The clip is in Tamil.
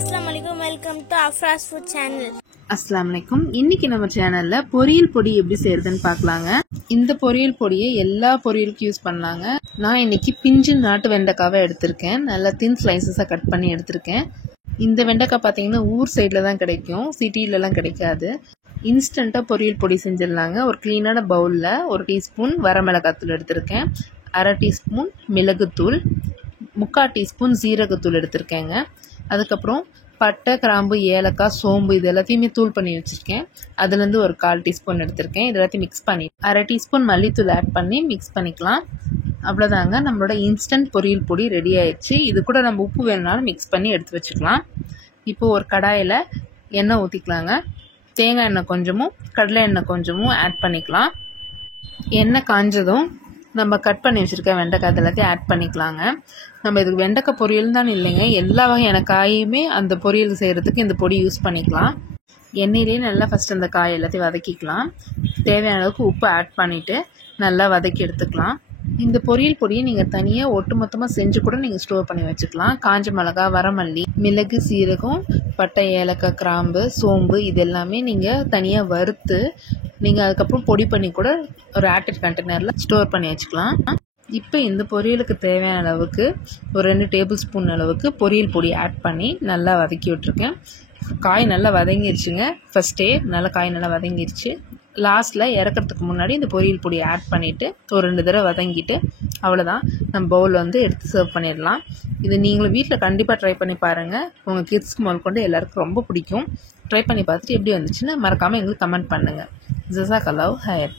Assalamualaikum, welcome to Afra's Food Channel. அஸ்ஸலாமுஅலைக்கும். இன்னைக்கு நம்ம சேனல்ல பொரியல் பொடி எப்படி செய்யறதுன்னு பார்க்கலாங்க. இந்த பொரியல் பொடியை எல்லா பொரியலுக்கும் யூஸ் பண்ணலாங்க. நான் இன்னைக்கு பிஞ்சு நாட்டு வெண்டைக்காவை எடுத்திருக்கேன். நல்லா தின் ஸ்லைசஸா கட் பண்ணி எடுத்திருக்கேன். இந்த வெண்டைக்காய் பார்த்தீங்கன்னா ஊர் சைடில் தான் கிடைக்கும், சிட்டிலலாம் கிடைக்காது. இன்ஸ்டண்ட்டாக பொரியல் பொடி செஞ்சிடலாங்க. ஒரு க்ளீனான பவுலில் 1 டீஸ்பூன் வரமிளகாத்தூள் எடுத்திருக்கேன், 1/2 டீஸ்பூன் மிளகுத்தூள், 3/4 டீஸ்பூன் ஜீரகத்தூள் எடுத்திருக்கேங்க. அதுக்கப்புறம் பட்டை, கிராம்பு, ஏலக்காய், சோம்பு இது எல்லாத்தையுமே தூள் பண்ணி வச்சுருக்கேன். அதுலேருந்து ஒரு 1/4 டீஸ்பூன் எடுத்திருக்கேன். இது எல்லாத்தையும் மிக்ஸ் பண்ணி 1/2 டீஸ்பூன் மல்லித்தூள் ஆட் பண்ணி மிக்ஸ் பண்ணிக்கலாம். அவ்வளோதாங்க, நம்மளோட இன்ஸ்டன்ட் பொரியல் பொடி ரெடி ஆயிடுச்சு. இது கூட நம்ம உப்பு வேணுனாலும் மிக்ஸ் பண்ணி எடுத்து வச்சுக்கலாம். இப்போது ஒரு கடாயில் எண்ணெய் ஊற்றிக்கலாங்க. தேங்காய் எண்ணெய் கொஞ்சமும் கடலை எண்ணெய் கொஞ்சமும் ஆட் பண்ணிக்கலாம். எண்ணெய் காஞ்சதும் நம்ம கட் பண்ணி வச்சுருக்க வெண்டைக்காய் எல்லாத்தையும் ஆட் பண்ணிக்கலாங்க. நம்ம இதுக்கு வெண்டைக்காய் பொரியல் தான் இல்லைங்க, எல்லா வகையான காயுமே அந்த பொரியல் செய்கிறதுக்கு இந்த பொடி யூஸ் பண்ணிக்கலாம். எண்ணெயிலேயே நல்லா ஃபஸ்ட் அந்த காய் எல்லாத்தையும் வதக்கிக்கலாம். தேவையான அளவுக்கு உப்பு ஆட் பண்ணிவிட்டு நல்லா வதக்கி எடுத்துக்கலாம். இந்த பொரியல் பொடியை நீங்கள் தனியாக ஒட்டுமொத்தமாக செஞ்சு கூட நீங்கள் ஸ்டோர் பண்ணி வச்சுக்கலாம். காஞ்ச மிளகா, வரமல்லி, மிளகு, சீரகம், பட்டை, ஏலக்காய், கிராம்பு, சோம்பு இது எல்லாமே நீங்கள் தனியாக வறுத்து நீங்கள் அதுக்கப்புறம் பொடி பண்ணி கூட ஒரு ஏர்டைட் கண்டெய்னரில் ஸ்டோர் பண்ணி வச்சுக்கலாம். இப்போ இந்த பொரியலுக்கு தேவையான அளவுக்கு ஒரு 2 டேபிள் ஸ்பூன் அளவுக்கு பொரியல் பொடி ஆட் பண்ணி நல்லா வதக்கி விட்ருக்கேன். காய் நல்லா வதங்கிருச்சுங்க. ஃபஸ்ட்டே நல்லா காய் நல்லா வதங்கிருச்சு. லாஸ்ட்டில் இறக்கிறதுக்கு முன்னாடி இந்த பொரியல் பொடியை ஆட் பண்ணிவிட்டு ஒரு 2 தடவை வதங்கிட்டு அவ்வளோதான், நம்ம பவுலில் வந்து எடுத்து சர்வ் பண்ணிடலாம். இது நீங்களும் வீட்டில் கண்டிப்பாக ட்ரை பண்ணி பாருங்கள். உங்கள் கிட்ஸ்க்கு முதற்கொண்டு எல்லாருக்கும் ரொம்ப பிடிக்கும். ட்ரை பண்ணி பார்த்துட்டு எப்படி வந்துச்சுன்னு மறக்காமல் எங்களுக்கு கமெண்ட் பண்ணுங்கள். ஜஸாக்கல்லாஹு ஹைர்.